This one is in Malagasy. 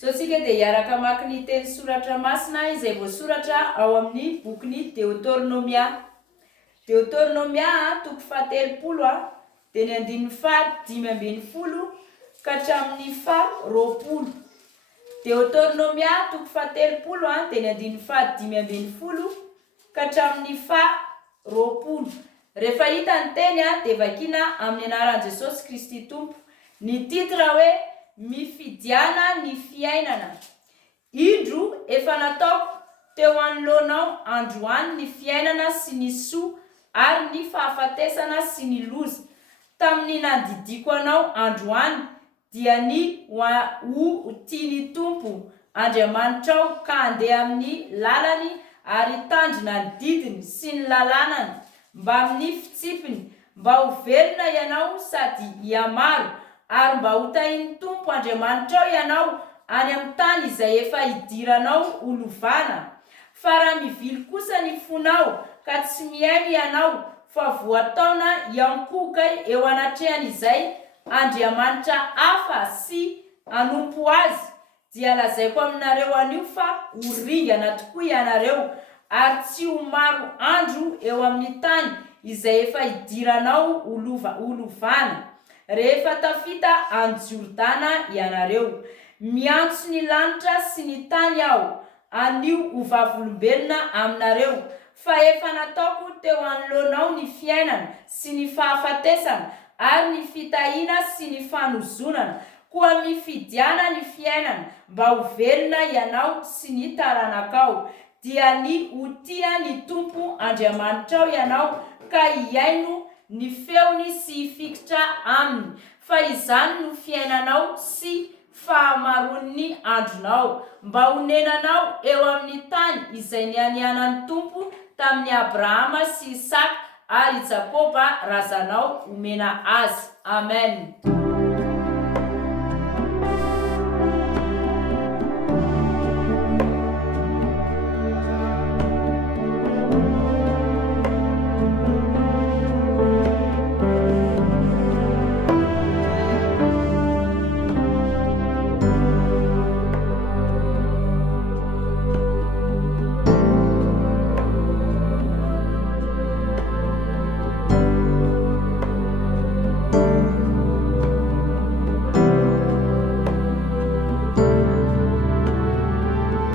So sika dia hiaraka mamaky ny teny soratra masina izay voasoratra ao amin'ny bokin'ny Deutéronomia. Deutéronomia toko fahatelopolo dia ny andininy faha 5 ka hatramin'ny faha 20. Deutéronomia toko fahatelopolo dia ny andininy faha 5 ka hatramin'ny faha 20. Rehefa hita ny teny dia vakiana amin'ny anaran'i Jesosy Kristy Tompo. Ny titra hoe mifidiana ny fiainana. Indro efa nataoko teo anoloanao androany ny fiainana sy ny soa ary ny fahafatesana sy ny loza. Tamin'ny nandidiko anao androany dia ny ho tiany Tompo Andriamanitrao ka handeha amin'ny lalany ary tandrina ny didiny sy ny lalànany mba amin'ny fitsipiny, mba ho velona ianao sady hiamaro, ary mba ho tahin'ny Tompo Andriamanitrao ianao any amin'ny tany izay efa hidiranao ho lovana. Fa raha mivily kosa ny fonao ka tsy miaino ianao fa voataona hiankoka eo anatrehan'izay Andriamanitra hafa sy hanompo azy, dia lazaiko aminareo anio fa ho ringana tokoa ianareo ary tsy ho maro andro eo amin'ny tany izay efa hidiranao ho lovana. Rehefa tafita any Jordana ianareo, miantso ny lanitra sy ny tany aho, anio ho vavolombelona aminareo. Fa efa nataoko teo anoloanao ny fiainana sy ny fahafatesana ary ny fitahiana sy ny fanozonana, koa mifidiana ny fiainana mba ho velona ianao sy ny taranakao, dia ny ho tia ny Tompo Andriamanitrao ianao ka hiaino ny feony sy hifikitra aminy. Fa izany no fiainanao sy fahamaron'ny andronao, mba ho nenanao eo amin'ny tany izay nianianan'ny Tompo tamin'ny Abrahama sy Isaka ary Jakoba razanao omena azy. Amen.